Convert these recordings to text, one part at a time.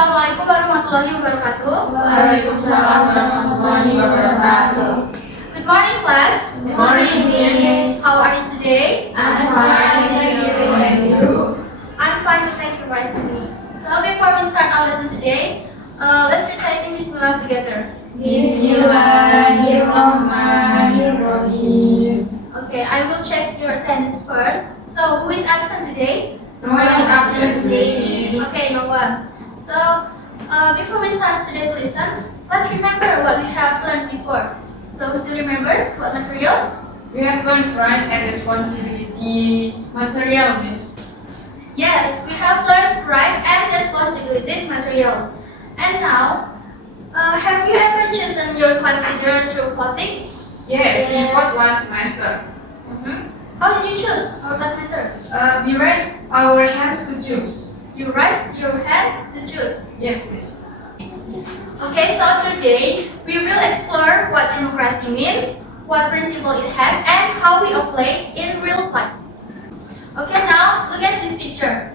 Assalamualaikum warahmatullahi wabarakatuh. Waalaikumsalam warahmatullahi wabarakatuh. Good morning, class. Good morning, Miss. How are you today? I'm fine, thank you. And you? I'm fine, thank you for asking me. So before we start our lesson today, let's recite Bismillah together. Bismillahirrahmanirrahim. Okay, I will check your attendance first. So who is absent today? No one is absent today, Miss. Okay, no one. So before we start today's lessons, let's remember what we have learned before. So who still remembers what material? We have learned rights and responsibilities material, Miss. Yes, we have learned rights and responsibilities material. And now, have you ever chosen your class leader through voting? Yes, we fought last semester. How did you choose our class leader? We raised our hands to choose. You raise your hand to choose. Yes, Miss. Okay, so today we will explore what democracy means, what principle it has, and how we apply it in real life. Okay, now look at this picture.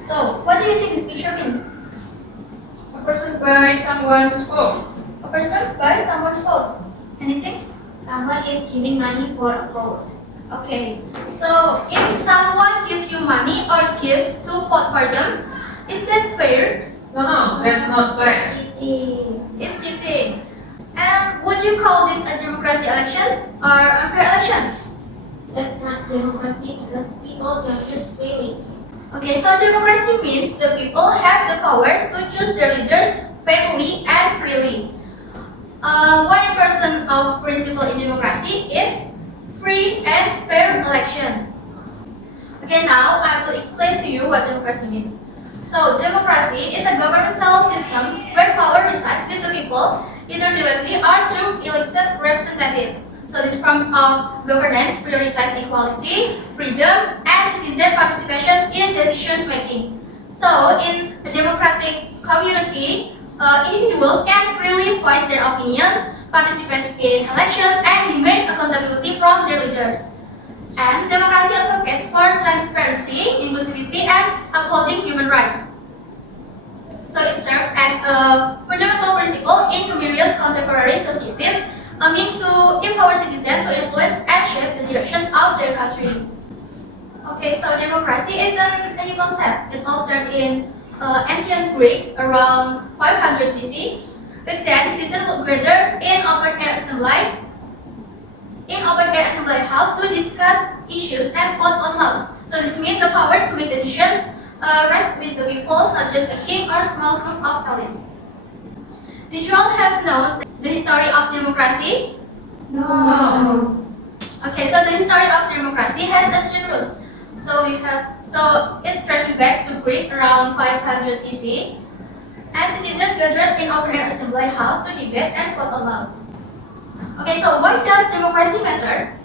So, what do you think this picture means? A person by someone's vote. A person buys someone's votes. Anything? Someone is giving money for a vote. Okay, so if someone gives you money or gifts to vote for them, is that fair? No, that's not fair. Cheating. It's cheating. And would you call this a democracy elections or unfair elections? That's not democracy because people don't choose freely. Okay, so democracy means the people have the power to choose their leaders fairly and freely. One important of principle in democracy is free and fair election. Okay, now I will explain to you what democracy means. So, democracy is a governmental system where power resides with the people, either directly or through elected representatives. So, these forms of governance prioritize equality, freedom, and citizen participation in decision making. So, in a democratic community, individuals can freely voice their opinions, participate in elections, and demand accountability from their leaders. And democracy advocates for transparency, inclusivity, and upholding human rights. So it serves as a fundamental principle in various contemporary societies, aiming to empower citizens to influence and shape the directions of their country. Okay, so democracy is an new concept. It all started in ancient Greek around 500 BC. Back then, citizens would gather in open-air assembly house to discuss issues and vote on laws. So this means the power to make decisions rests with the people, not just a king or small group of elites. Did you all have known the history of democracy? No. Okay, so the history of democracy has ancient roots. So it's tracking back to Greek around 500 BC. And citizens gathered in open-air assembly house to debate and vote on laws. Okay, so why does democracy matter?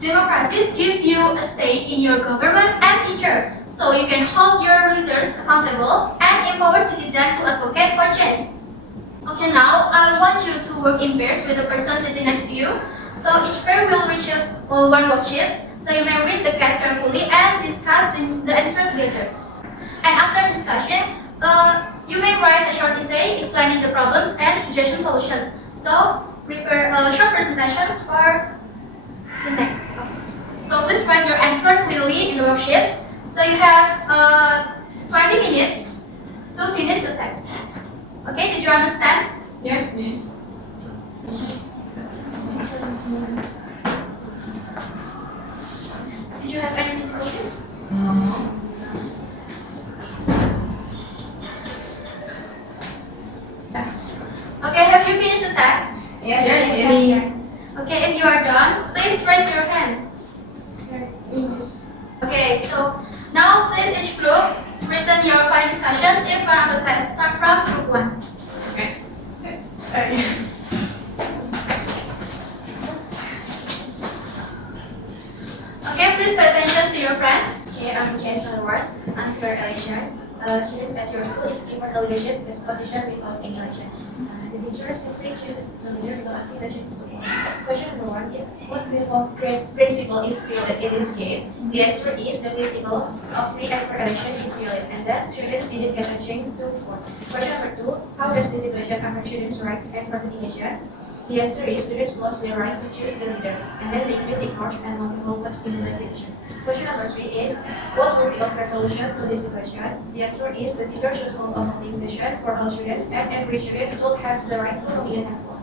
Democracies give you a say in your government and future, so you can hold your leaders accountable and empower citizens to advocate for change. Okay, now I want you to work in pairs with the person sitting next to you. So each pair will receive one worksheet, so you may read the case carefully and discuss the answer together. And after discussion, you may write a short essay explaining the problems and suggestion solutions. So prepare short presentations for the next. So please write your answer clearly in the worksheet. So you have 20 minutes to finish the text. Okay, did you understand? Yes, Miss. Did you have any difficulties? No. Okay, have you finished the text? Yes. Okay, if you are done, please raise your hand. Okay, so now please each group present your fine discussions in front of the class. Start from group 1. Okay. Okay, please pay attention to your friends. Here I'm Jasmine Ward, unfair election. students at your school is given a leadership position without any election. The teacher simply chooses the leader without asking the students to vote. Question number 1 is what principle is violated in this case? The answer is the principle of free and fair election is violated, and that students didn't get a chance to vote. Question number 2, how does this situation affect students' rights and participation? The answer is students lost their right to choose the leader, and then they feel ignored and not involved in the decision. Question number 3 is, what would be a fair solution to this situation? The answer is the teacher should hold a voting session for all students, and every student should have the right to nominate and vote.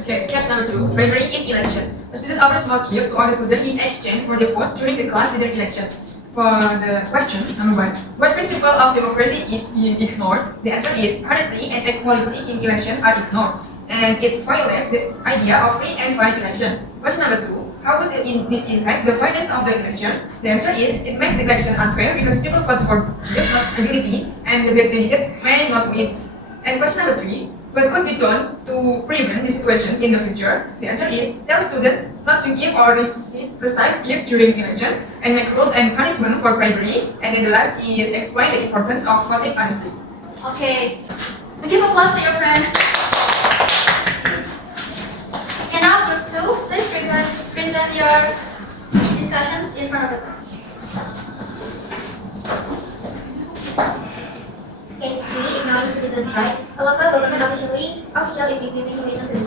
Okay, case number 2, bribery in election. A student offers small gift to other student in exchange for their vote during the class leader election. For the question number 1, what principle of democracy is being ignored? The answer is honesty and equality in election are ignored, and it violates the idea of free and fair election. Question number 2, how would this impact the fairness of the election? The answer is it makes the election unfair because people vote for just not ability, and the best candidate may not win. And question number 3, what could be done to prevent this situation in the future? The answer is tell students not to give or receive gifts during election, and make rules and punishment for bribery. And then the last is explain the importance of voting honestly. Okay, give applause to your friends. Okay, now group 2, please present your discussions in front of the class. Case 3, ignoring citizens' right. A local government official is refusing to listen to the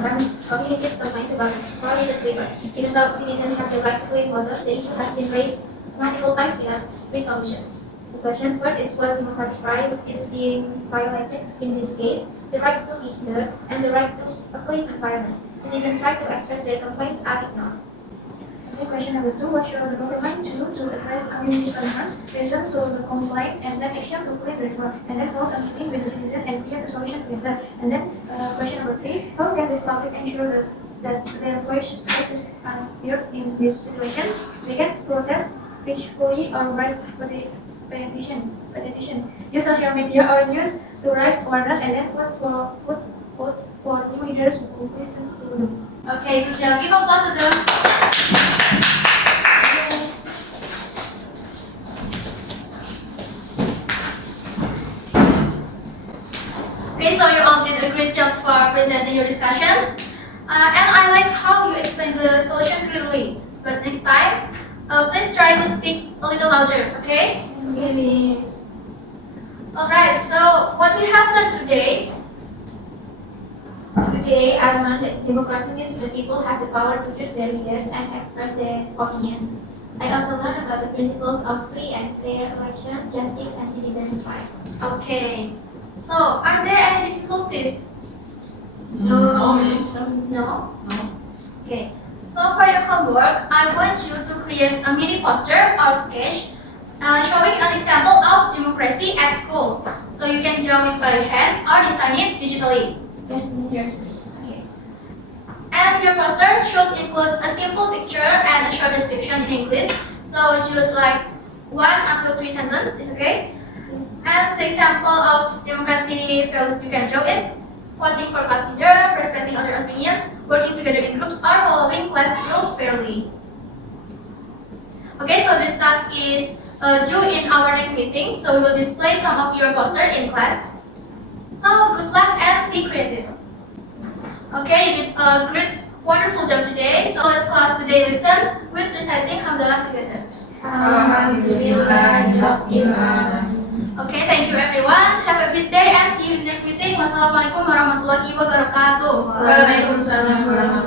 community's complaints about fraudulent paper. Even though citizens have the right to vote, the issue has been raised multiple times without resolution. The question first is what democratic rights is being violated in this case: the right to be heard and the right to a clean environment. Citizens' right to express their complaints are ignored. Okay, question number 2, what should the government do to address community concerns, listen to the complaints, and then action to clean the river, and then hold a meeting with the citizen and get a solution together. And then question number 3, how can the public ensure that their voices are heard in these situations? They can protest peacefully or write petition, use social media or news to raise awareness, and then vote for new leaders who listen to them. Okay, good job. Give applause to them. Okay, so you all did a great job for presenting your discussions. And I like how you explained the solution clearly. But next time, please try to speak a little louder, okay? Yes. Alright, so what we have learned today. Today, I learned that democracy means the people have the power to choose their leaders and express their opinions. I also learned about the principles of free and fair election, justice, and citizens' rights. Okay, so are there any difficulties? No, miss. No? No. Okay, so for your homework, I want you to create a mini poster or sketch showing an example of democracy at school. So you can draw it by hand or design it digitally. Yes. Okay. And your poster should include a simple picture and a short description in English. So choose like 1 up to 3 sentences, is okay? And the example of democratic values you can show is voting for class leader, respecting other opinions, working together in groups, or following class rules fairly. Okay, so this task is due in our next meeting. So we will display some of your poster in class. So good luck and be creative. Okay, you did a great, wonderful job today. So let's close today's lessons with reciting Hamdalah together. Okay, thank you everyone. Have a great day and see you in the next meeting. Wassalamualaikum warahmatullahi wabarakatuh. Waalaikumsalam warahmatullahi wabarakatuh.